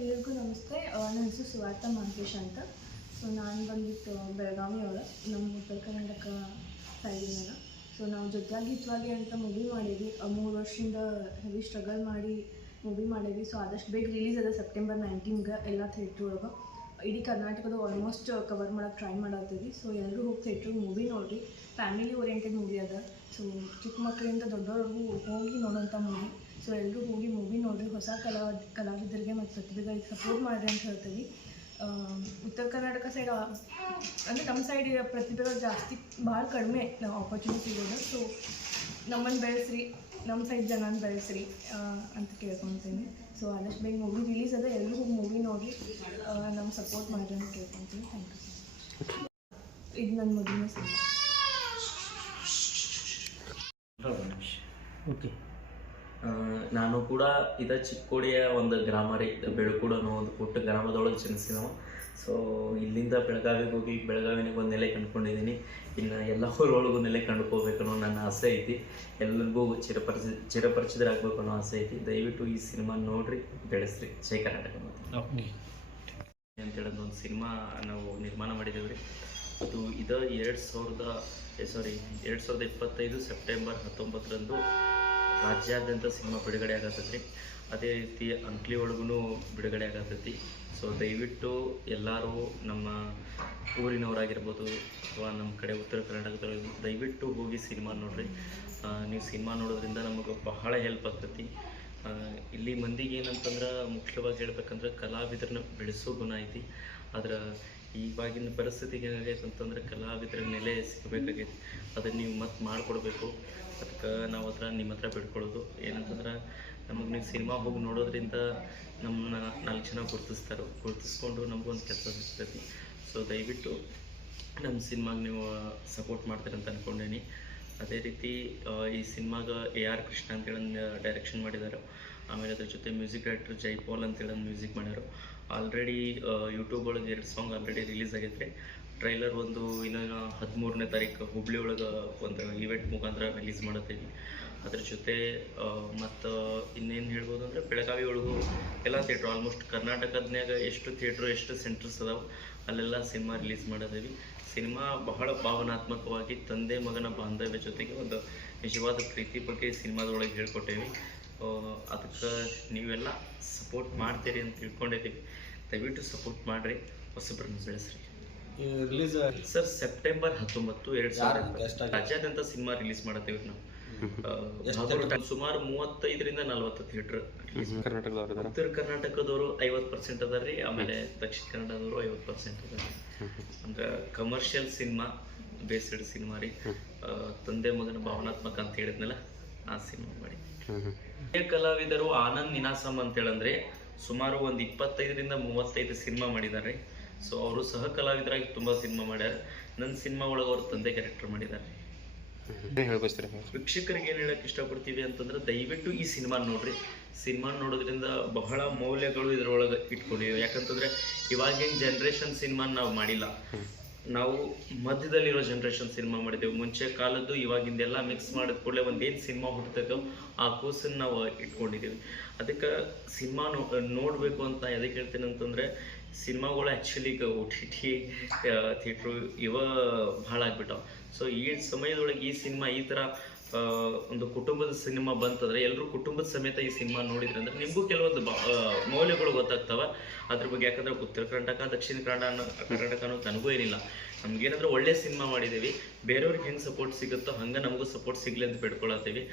ಎಲ್ಲರಿಗೂ ನಮಸ್ತೆ. ನನ್ನ ಹೆಸರು ಸುವಾರ್ಥ ಮಹಂತೇಶ್ ಅಂತ. ಸೊ ನಾನು ಬಂದಿತ್ತು ಬೆಳಗಾವಿ ಅವಳ ನಮ್ಮ ಉತ್ತರ ಕರ್ನಾಟಕ ಸೈಡಿನ ಸೊ ನಾವು ಜೊತೆಯಾಗಿ ಜೊತೆಯಾಗಿತ್ವಾಗಿ ಅಂತ ಮೂವಿ ಮಾಡಿದ್ವಿ. ಮೂರು ವರ್ಷದಿಂದ ಹೆವಿ ಸ್ಟ್ರಗಲ್ ಮಾಡಿ ಮೂವಿ ಮಾಡಿದ್ವಿ. ಸೊ ಆದಷ್ಟು ಬೇಗ ರಿಲೀಸ್ ಅದ ಸೆಪ್ಟೆಂಬರ್ ನೈನ್ಟೀನ್ಗೆ ಎಲ್ಲ ಥಿಯೇಟ್ರ್ ಒಳಗೆ. ಇಡೀ ಕರ್ನಾಟಕದ ಆಲ್ಮೋಸ್ಟ್ ಕವರ್ ಮಾಡೋಕ್ಕೆ ಟ್ರೈ ಮಾಡತ್ತೀವಿ ಸೊ ಎಲ್ಲರೂ ಹೋಗಿ ಥಿಯೇಟ್ರಿಗೆ ಮೂವಿ ನೋಡಿರಿ. ಫ್ಯಾಮಿಲಿ ಓರಿಯೆಂಟೆಡ್ ಮೂವಿ ಅದ. ಸೊ ಚಿಕ್ಕ ಮಕ್ಕಳಿಂದ ದೊಡ್ಡವ್ರಿಗೂ ಹೋಗಿ ನೋಡೋಂಥ ಮೂವಿ ಸೊ ಎಲ್ಲರೂ ಹೋಗಿ ಮೂವಿ ನೋಡಿರಿ, ಹೊಸ ಕಲಾ, ಕಲಾವಿದರಿಗೆ ಮತ್ತು ಪ್ರತಿಭೆಗಳಿಗೆ ಸಪೋರ್ಟ್ ಮಾಡಿರಿ ಅಂತ ಹೇಳ್ತೀವಿ. ಉತ್ತರ ಕರ್ನಾಟಕ ಸೈಡ್ ಅಂದರೆ ನಮ್ಮ ಸೈಡ್ ಇರೋ ಪ್ರತಿಭೆಗಳು ಜಾಸ್ತಿ ಭಾಳ ಕಡಿಮೆ ಆಪರ್ಚುನಿಟಿ ಇರೋದು. ಸೊ ನಮ್ಮನ್ನು ಬೆಳೆಸ್ರಿ ನಮ್ಮ ಸೈಡ್ ಜನನ ಬೆಳೆಸ್ರಿ ಅಂತ ಕೇಳ್ಕೊತೀನಿ. ಸೊ ಆದಷ್ಟು ಬೇಗ ಮೂವಿ ರಿಲೀಸ್ ಅದ ಎಲ್ಲರೂ ಮೂವಿ ನೋಡಿ ನಮ್ಮ ಸಪೋರ್ಟ್ ಮಾಡಿರಿ ಅಂತ ಕೇಳ್ಕೊತೀನಿ. ಥ್ಯಾಂಕ್ ಯು ಇದು ನನ್ನ ಮೊದಲನೇ ಓಕೆ ನಾನು ಕೂಡ ಇದ ಚಿಕ್ಕೋಡಿಯ ಒಂದು ಗ್ರಾಮ ರೀ ಬೆಳಕೂಡು ಅನ್ನೋ ಒಂದು ಪುಟ್ಟ ಗ್ರಾಮದೊಳಗೆ ಜನಿಸಿ ನಾವು ಸೊ ಇಲ್ಲಿಂದ ಬೆಳಗಾವಿಗೆ ಹೋಗಿ ಬೆಳಗಾವಿನಾಗ ಒಂದು ನೆಲೆ ಕಂಡುಕೊಂಡಿದ್ದೀನಿ. ಇನ್ನು ಎಲ್ಲ ಊರೊಳಗೂ ನೆಲೆ ಕಂಡುಕೋಬೇಕು ಅನ್ನೋ ನನ್ನ ಆಸೆ ಐತಿ. ಎಲ್ಲರಿಗೂ ಚಿರಪರಿಚಿ ಚಿರಪರಿಚಿತರಾಗಬೇಕು ಅನ್ನೋ ಆಸೆ ಐತಿ. ದಯವಿಟ್ಟು ಈ ಸಿನಿಮಾ ನೋಡ್ರಿ ಬೆಳೆಸ್ರಿ. ಜೈ ಕರ್ನಾಟಕ ಮತ್ತು ಓಕೆ. ಅಂತೇಳಿ ಒಂದು ಸಿನಿಮಾ ನಾವು ನಿರ್ಮಾಣ ಮಾಡಿದ್ದೇವೆ ರೀ ಅದು ಇದು ಎರಡು ಸಾವಿರದ ಸಾರಿ ಎರಡು ಸಾವಿರದ ಇಪ್ಪತ್ತೈದು ಸೆಪ್ಟೆಂಬರ್ ಹತ್ತೊಂಬತ್ತರಂದು ರಾಜ್ಯಾದ್ಯಂತ ಸಿನಿಮಾ ಬಿಡುಗಡೆ ಆಗತ್ತೈತಿ ಅದೇ ರೀತಿ ಅಂಕ್ಲಿ ಒಳಗೂ ಬಿಡುಗಡೆ ಆಗತ್ತೈತಿ ಸೊ ದಯವಿಟ್ಟು ಎಲ್ಲರೂ ನಮ್ಮ ಊರಿನವರಾಗಿರ್ಬೋದು ಅಥವಾ ನಮ್ಮ ಕಡೆ ಉತ್ತರ ಕರ್ನಾಟಕದೊಳಗೆ ದಯವಿಟ್ಟು ಹೋಗಿ ಸಿನಿಮಾ ನೋಡ್ರಿ. ನೀವು ಸಿನಿಮಾ ನೋಡೋದ್ರಿಂದ ನಮಗೆ ಬಹಳ ಹೆಲ್ಪ್ ಆಗ್ತೈತಿ ಇಲ್ಲಿ ಮಂದಿಗೆ ಏನಂತಂದ್ರೆ ಮುಖ್ಯವಾಗಿ ಹೇಳ್ಬೇಕಂದ್ರೆ ಕಲಾವಿದರನ್ನ ಬೆಳೆಸೋ ಗುಣ ಐತಿ. ಆದ್ರೆ ಇವಾಗಿನ ಪರಿಸ್ಥಿತಿಗೆ ಏನಾಗೈತೆ ಅಂತಂದ್ರೆ ಕಲಾವಿದರ ನೆಲೆ ಸಿಗಬೇಕಾಗೈತಿ. ಅದನ್ನು ನೀವು ಮತ್ತೆ ಮಾಡಿಕೊಡ್ಬೇಕು. ಅದಕ್ಕೆ ನಾವು ಹತ್ರ ನಿಮ್ಮ ಹತ್ರ ಬಿಡ್ಕೊಳ್ಳೋದು ಏನಂತಂದ್ರೆ ನಮಗೆ ನೀವು ಸಿನಿಮಾ ಹೋಗಿ ನೋಡೋದ್ರಿಂದ ನಮ್ಮನ್ನ ನಾಲ್ಕು ಜನ ಗುರ್ತಿಸ್ತಾರೆ, ಗುರ್ತಿಸ್ಕೊಂಡು ನಮಗೊಂದು ಕೆಲಸ ಸಿಗ್ತೈತಿ. ಸೊ ದಯವಿಟ್ಟು ನಮ್ಮ ಸಿನಿಮಾಗೆ ನೀವು ಸಪೋರ್ಟ್ ಮಾಡ್ತೀರಂತ ಅಂತ ಅಂದ್ಕೊಂಡೇನಿ ಅದೇ ರೀತಿ ಈ ಸಿನಿಮಾಗ ಎ ಆರ್ ಕೃಷ್ಣ ಅಂತೇಳಿ ಡೈರೆಕ್ಷನ್ ಮಾಡಿದ್ದಾರೆ ಆಮೇಲೆ ಅದ್ರ ಜೊತೆ ಮ್ಯೂಸಿಕ್ ಡೈರೆಕ್ಟರ್ ಜೈಪಾಲ್ ಅಂತೇಳಿ ಮ್ಯೂಸಿಕ್ ಮಾಡ್ಯಾರು. ಆಲ್ರೆಡಿ ಯೂಟ್ಯೂಬ್ ಒಳಗೆ ಎರಡು ಸಾಂಗ್ ಆಲ್ರೆಡಿ ರಿಲೀಸ್ ಆಗೈತೆ ಟ್ರೈಲರ್ ಒಂದು ಇನ್ನೇನು ಹದಿಮೂರನೇ ತಾರೀಕು ಹುಬ್ಳಿ ಒಳಗೆ ಒಂದು ಇವೆಂಟ್ ಮುಖಾಂತರ ರಿಲೀಸ್ ಮಾಡತ್ತೀವಿ. ಅದ್ರ ಜೊತೆ ಮತ್ತು ಇನ್ನೇನು ಹೇಳ್ಬೋದು ಅಂದರೆ ಬೆಳಗಾವಿ ಒಳಗೂ ಎಲ್ಲ ಥಿಯೇಟ್ರ್ ಆಲ್ಮೋಸ್ಟ್ ಕರ್ನಾಟಕದ್ನ್ಯಾಗ ಎಷ್ಟು ಥಿಯೇಟ್ರ್ ಎಷ್ಟು ಸೆಂಟರ್ಸ್ ಅದಾವೆ, ಅಲ್ಲೆಲ್ಲ ಸಿನಿಮಾ ರಿಲೀಸ್ ಮಾಡಿದ್ದೀವಿ ಸಿನಿಮಾ ಬಹಳ ಭಾವನಾತ್ಮಕವಾಗಿ ತಂದೆ ಮಗನ ಬಾಂಧವ್ಯ ಜೊತೆಗೆ ಒಂದು ನಿಜವಾದ ಪ್ರೀತಿ ಬಗ್ಗೆ ಸಿನಿಮಾದೊಳಗೆ ಹೇಳ್ಕೊಟ್ಟೇವಿ. ಅದಕ್ಕೆ ನೀವೆಲ್ಲ ಸಪೋರ್ಟ್ ಮಾಡ್ತೀರಿ ಅಂತ ತಿಳ್ಕೊಂಡಿದ್ದೀವಿ. ದಯವಿಟ್ಟು ಸಪೋರ್ಟ್ ಮಾಡ್ರಿ. ಹೊಸಬ್ರನ್ನ ಬೆಳೆಸ್ರಿ. ರಿಲೀಸ್ ಸರ್ ಸೆಪ್ಟೆಂಬರ್ ಹತ್ತೊಂಬತ್ತು ಎರಡ್ ಸಾವಿರ? ರಾಜ್ಯಾದ್ಯಂತ ಸಿನಿಮಾ ರಿಲೀಸ್ ಮಾಡತ್ತೀವಿ ನಾವು. ಸುಮಾರ್ ಮೂವತ್ತೈದರಿಂದ ನಲವತ್ತು ಥಿಯೇಟರ್ ಉತ್ತರ ಕರ್ನಾಟಕದವರು ಐವತ್ತು ಪರ್ಸೆಂಟ್ ಅದಾರ್ರಿ ರೀ ಆಮೇಲೆ ದಕ್ಷಿಣ ಕನ್ನಡದವರು ಐವತ್ತು ಪರ್ಸೆಂಟ್ ಅದಾರ್ರಿ. ಅಂದ್ರೆ ಕಮರ್ಷಿಯಲ್ ಸಿನಿಮಾ ಬೇಸ್ಡ್ ಸಿನಿಮಾ ರೀ. ಆ, ತಂದೆ ಮಗನ ಭಾವನಾತ್ಮಕ ಅಂತ ಹೇಳಿದ್ನಲ್ಲ ಆ ಸಿನಿಮಾ ಮಾಡಿ. ಹಿರಿಯ ಕಲಾವಿದರು ಆನಂದ್ ನಿನಾಸಂ ಅಂತ ಹೇಳಂದ್ರೆ ಸುಮಾರು ಒಂದು ಇಪ್ಪತ್ತೈದರಿಂದ ಮೂವತ್ತೈದು ಸಿನಿಮಾ ಮಾಡಿದ್ದಾರೆ. ಸೊ ಅವರು ಸಹ ಕಲಾವಿದರಾಗಿ ತುಂಬಾ ಸಿನಿಮಾ ಮಾಡ್ಯಾರ. ನನ್ನ ಸಿನಿಮಾ ಒಳಗೆ ಅವ್ರ ತಂದೆ ಕ್ಯಾರೆಕ್ಟರ್ ಮಾಡಿದ್ದಾರೆ. ವೀಕ್ಷಕರಿಗೆ ಏನು ಹೇಳಕ್ ಇಷ್ಟಪಡ್ತೀವಿ ಅಂತಂದ್ರೆ ದಯವಿಟ್ಟು ಈ ಸಿನಿಮಾ ನೋಡ್ರಿ. ಸಿನಿಮಾ ನೋಡೋದ್ರಿಂದ ಬಹಳ ಮೌಲ್ಯಗಳು ಇದ್ರೊಳಗೆ ಇಟ್ಕೊಂಡಿವೆ ಯಾಕಂತಂದ್ರೆ ಇವಾಗಿನ ಜನ್ರೇಷನ್ ಸಿನಿಮಾ ನಾವು ಮಾಡಿಲ್ಲ. ನಾವು ಮಧ್ಯದಲ್ಲಿರೋ ಜನ್ರೇಷನ್ ಸಿನಿಮಾ ಮಾಡಿದ್ದೇವೆ ಮುಂಚೆ ಕಾಲದ್ದು ಇವಾಗಿಂದೆಲ್ಲ ಮಿಕ್ಸ್ ಮಾಡಿದ ಕೂಡಲೇ ಒಂದು ಏನು ಸಿನಿಮಾ ಹುಟ್ಟುತ್ತೋ ಆ ಕೂಸನ್ನು ನಾವು ಇಟ್ಕೊಂಡಿದ್ದೀವಿ ಅದಕ್ಕೆ ಸಿನಿಮಾ ನೋಡಬೇಕು ಅಂತ ಎದಕ್ಕೆ ಹೇಳ್ತೀನಿ ಅಂತಂದರೆ ಸಿನಿಮಾಗಳು ಆ್ಯಕ್ಚುಲಿ ಈಗ ಓ ಟಿ ಟಿ ಥಿಯೇಟ್ರು ಇವ ಭಾಳ ಆಗ್ಬಿಟ್ಟವು. ಸೊ ಈ ಸಮಯದೊಳಗೆ ಈ ಸಿನಿಮಾ ಈ ಥರ ಒಂದು ಕುಟುಂಬದ ಸಿನಿಮಾ ಬಂತಂದ್ರೆ ಎಲ್ಲರೂ ಕುಟುಂಬದ ಸಮೇತ ಈ ಸಿನಿಮಾ ನೋಡಿದ್ರೆ ಅಂದ್ರೆ ನಿಮ್ಗೂ ಕೆಲವೊಂದು ಮೌಲ್ಯಗಳು ಗೊತ್ತಾಗ್ತವ? ಅದ್ರ ಬಗ್ಗೆ ಯಾಕಂದ್ರೆ ಉತ್ತರ ಕರ್ನಾಟಕ, ದಕ್ಷಿಣ ಕನ್ನಡ ಅನ್ನೋ ಕರ್ನಾಟಕ ಅನ್ನೋದು ನನಗೂ ಏನಿಲ್ಲ. ನಮ್ಗೇನಂದ್ರೆ ಒಳ್ಳೆ ಸಿನಿಮಾ ಮಾಡಿದ್ದೀವಿ. ಬೇರೆಯವ್ರಿಗೆ ಹೆಂಗೆ ಸಪೋರ್ಟ್ ಸಿಗುತ್ತೋ ಹಂಗ ನಮಗೂ ಸಪೋರ್ಟ್ ಸಿಗ್ಲಿ ಅಂತ ಬೇಡ್ಕೊಳತ್ತೀವಿ.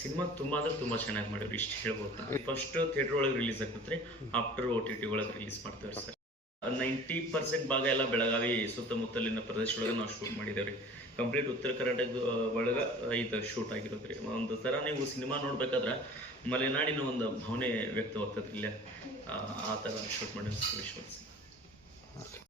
ಸಿನಿಮಾ ತುಂಬಾ ಅಂದ್ರೆ ತುಂಬಾ ಚೆನ್ನಾಗಿ ಮಾಡಿವ್ರಿ ಇಷ್ಟು ಹೇಳ್ಬೋದು. ಫಸ್ಟ್ ಥಿಯೇಟರ್ ಒಳಗೆ ರಿಲೀಸ್ ಆಗುತ್ತೆ ಆಫ್ಟರ್ ಓ ಟಿ ಟಿ ಒಳಗೆ ರಿಲೀಸ್ ಮಾಡ್ತೇವೆ ಸರ್. ನೈಂಟಿ ಪರ್ಸೆಂಟ್ ಭಾಗ ಎಲ್ಲ ಬೆಳಗಾವಿ ಸುತ್ತಮುತ್ತಲಿನ ಪ್ರದೇಶದೊಳಗೆ ನಾವು ಶೂಟ್ ಮಾಡಿದ್ದೇವೆ ಕಂಪ್ಲೀಟ್ ಉತ್ತರ ಕರ್ನಾಟಕದ ಒಳಗ ಇದು ಶೂಟ್ ಆಗಿರೋದ್ರಿ. ಒಂದು ಥರ ನೀವು ಸಿನಿಮಾ ನೋಡ್ಬೇಕಾದ್ರೆ ಮಲೆನಾಡಿನ ಒಂದು ಭಾವನೆ ವ್ಯಕ್ತವಾಗ್ತದ್ರಿ ಇಲ್ಲೇ. ಆ- ಥರ ಶೂಟ್ ಮಾಡಿರೋ ವಿಶ್ವಾಸ